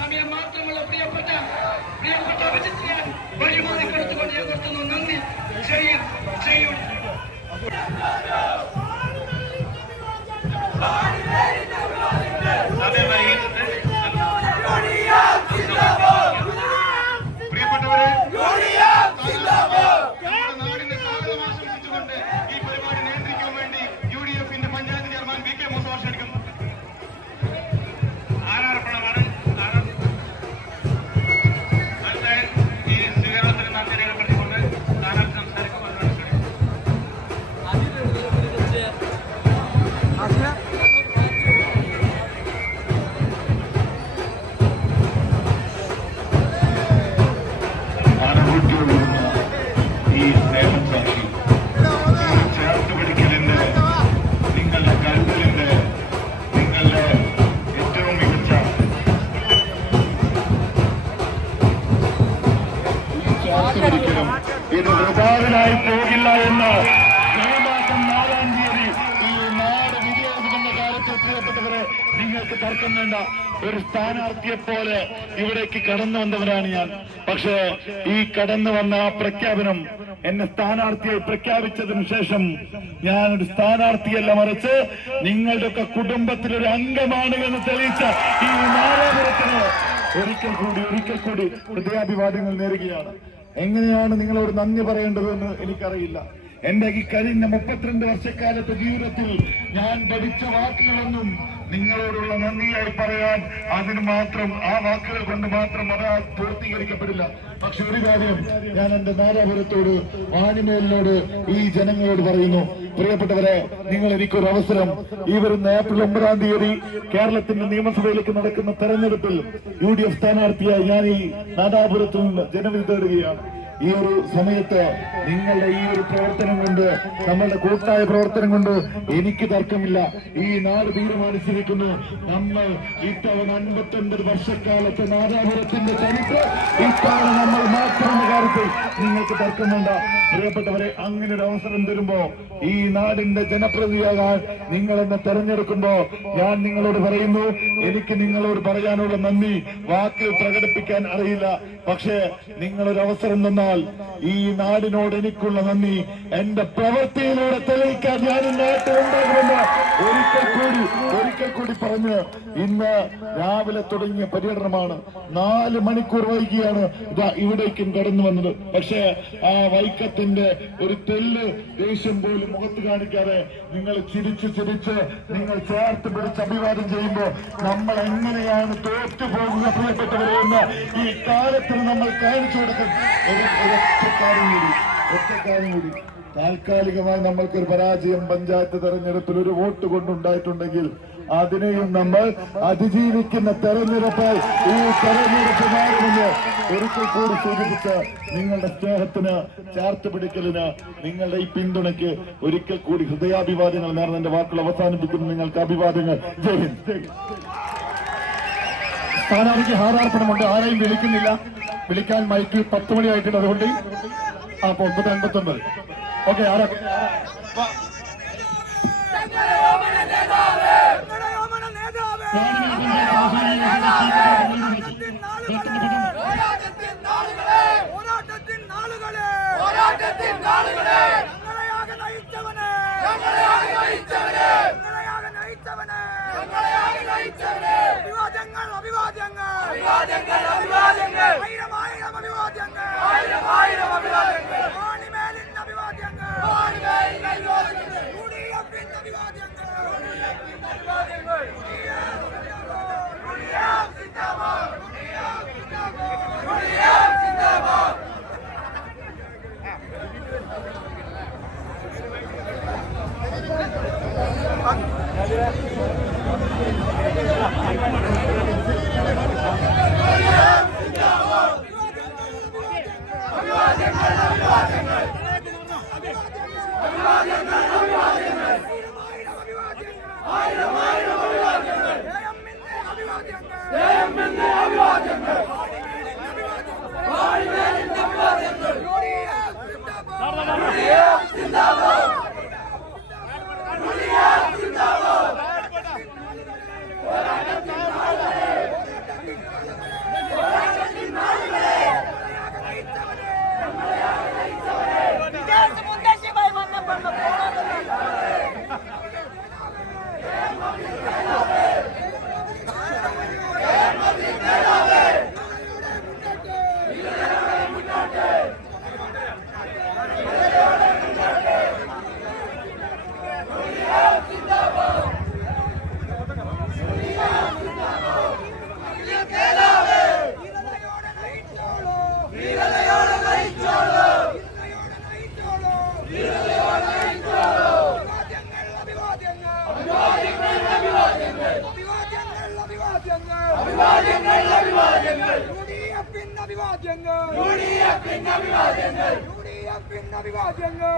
സമയം മാത്രമുള്ള പ്രിയപ്പെട്ട വിജിത്രൻ വഴിമാറി കൊടുത്തുകൊണ്ട് ഞാൻ നിർത്തുന്നു. നന്ദി. ചെയ്യും പ്രിയപ്പെട്ടവരെ, നാടിന്റെ സ്വാഗതം ആശംസിച്ചുകൊണ്ട് ഈ പരിപാടി നിയന്ത്രിക്കാൻ വേണ്ടി UDF-ന്റെ പഞ്ചായത്ത് ചെയർമാൻ VK മൂസ വർഷെടുക്കുന്നു. ആരാർപ്പണമാണ്. ഈ സ്വീകരണത്തിന് നന്ദി രേഖപ്പെടുത്തിക്കൊണ്ട് സ്ഥാനാർത്ഥി സംസാരിക്കും. ഇത് വൃഥാവിനായി പോകില്ല എന്ന് ജനമാസം 4-ാം തീയതി ഈ നാട് വിജയിക്കുന്ന കാലത്ത് പ്രിയപ്പെട്ടവരെ നിങ്ങൾക്ക് തർക്കം വേണ്ട. ഒരു സ്ഥാനാർത്ഥിയെ പോലെ ഇവിടേക്ക് കടന്നു വന്നവരാണ് ഞാൻ. പക്ഷേ ഈ കടന്നു വന്ന ആ പ്രഖ്യാപനം എന്നെ സ്ഥാനാർത്ഥിയായി പ്രഖ്യാപിച്ചതിനു ശേഷം ഞാനൊരു സ്ഥാനാർത്ഥിയല്ല, മറിച്ച് നിങ്ങളുടെയൊക്കെ കുടുംബത്തിലൊരു അംഗമാണ് എന്ന് തെളിയിച്ച ഈ നാദാപുരത്തിന് ഒരിക്കൽ കൂടി ഹൃദയാഭിവാദ്യങ്ങൾ നേരുകയാണ്. എങ്ങനെയാണ് നിങ്ങളോട് നന്ദി പറയേണ്ടതെന്ന് എനിക്കറിയില്ല. എന്റെ ഈ കഴിഞ്ഞ 32 വർഷക്കാലത്തെ ജീവിതത്തിൽ ഞാൻ പഠിച്ച വാക്കുകളൊന്നും നിങ്ങളോടുള്ള നന്ദിയായി പറയാൻ അതിന് മാത്രം ആ വാക്കുകൾ കൊണ്ട് മാത്രം അത് പൂർത്തീകരിക്കപ്പെടില്ല. പക്ഷെ ഒരു കാര്യം ഞാൻ എന്റെ നാദാപുരത്തോട്, വാണിമേലിനോട്, ഈ ജനങ്ങളോട് പറയുന്നു. പ്രിയപ്പെട്ടവരെ, നിങ്ങൾ എനിക്കൊരു അവസരം, ഈ വരുന്ന ഏപ്രിൽ 9-ാം തീയതി കേരളത്തിന്റെ നിയമസഭയിലേക്ക് നടക്കുന്ന തെരഞ്ഞെടുപ്പിൽ UDF സ്ഥാനാർത്ഥിയായി ഞാൻ ഈ നാദാപുരത്ത് നിന്ന് ജനവിധി തേടുകയാണ്. ഈ ഒരു സമയത്ത് നിങ്ങളുടെ ഈ ഒരു പ്രവർത്തനം കൊണ്ട്, നമ്മളുടെ കൂട്ടായ പ്രവർത്തനം കൊണ്ട് എനിക്ക് തർക്കമില്ല. ഈ നാട് തീരുമാനിച്ചിരിക്കുന്നു. നമ്മൾ ഇത്തവണ 59 വർഷക്കാലത്തെ നാദാപുരത്തിന്റെ ചരിത്രം ഇത്തവണ നമ്മൾ മാത്രമെന്ന കാര്യത്തിൽ നിങ്ങൾക്ക് തർക്കം വേണ്ട. പ്രിയപ്പെട്ടവരെ, അങ്ങനെ ഒരു അവസരം തരുമ്പോ, ഈ നാടിന്റെ ജനപ്രതിനിധിയാകാൻ നിങ്ങൾ എന്നെ തെരഞ്ഞെടുക്കുമ്പോ ഞാൻ നിങ്ങളോട് പറയുന്നു, എനിക്ക് നിങ്ങളോട് പറയാനുള്ള നന്ദി വാക്കിൽ പ്രകടിപ്പിക്കാൻ അറിയില്ല. പക്ഷേ നിങ്ങളൊരു അവസരം തന്നാൽ ഈ നാടിനോട് എനിക്കുള്ള നന്ദി എന്റെ പ്രവൃത്തിയിലൂടെ തെളിയിക്കാൻ ഞാൻ നാട്ടിലുണ്ടാകുമെന്ന് ഒരിക്കൽ കൂടി പറഞ്ഞ് ഇന്ന് രാവിലെ തുടങ്ങിയ പര്യടനമാണ്. 4 മണിക്കൂർ വൈകിയാണ് ഇവിടേക്കും കടന്നു വന്നത്. പക്ഷേ ആ വൈക്കത്തിന്റെ ഒരു തെല്ല് ദേഷ്യം പോലും മുഖത്ത് കാണിക്കാതെ നിങ്ങൾ ചിരിച്ച് നിങ്ങൾ ചേർത്ത് പിടിച്ച് അഭിവാദം ചെയ്യുമ്പോൾ നമ്മൾ എങ്ങനെയാണ് തോറ്റുപോകുക പ്രിയപ്പെട്ടവരെ എന്ന് ഈ കാലത്തിന് നമ്മൾ കാണിച്ചു കൊടുക്കും. ഒറ്റക്കാര്യം കൂടി താൽക്കാലികമായി നമ്മൾക്കൊരു പരാജയം പഞ്ചായത്ത് തെരഞ്ഞെടുപ്പിൽ ഒരു വോട്ട് കൊണ്ടുണ്ടായിട്ടുണ്ടെങ്കിൽ അതിനെയും നമ്മൾ അതിജീവിക്കുന്ന തെരഞ്ഞെടുപ്പായി ഈ തെരഞ്ഞെടുപ്പ് മാറുമെന്ന് ഒരിക്കൽ കൂടി സൂചിപ്പിച്ച് നിങ്ങളുടെ സ്നേഹത്തിന്, ചേർത്തുപിടിക്കലിന്, നിങ്ങളുടെ ഈ പിന്തുണയ്ക്ക് ഒരിക്കൽ കൂടി ഹൃദയാഭിവാദ്യങ്ങൾ നേർന്ന് എന്റെ വാക്കുകൾ അവസാനിപ്പിക്കുന്നു. നിങ്ങൾക്ക് അഭിവാദ്യങ്ങൾ. ജയ് ഹിന്ദ്. സ്ഥാനാർത്ഥിക്ക് ഹാരാർപ്പണമുണ്ട്. ആരെയും വിളിക്കുന്നില്ല. വിളിക്കാൻ മൈക്ക് 10 മണിയായിട്ടുണ്ട്. അതുകൊണ്ട് 9:59. ഓക്കെ. ആരാ അഭിവാദ്യങ്ങൾ അഭിവാദ്യങ്ങൾ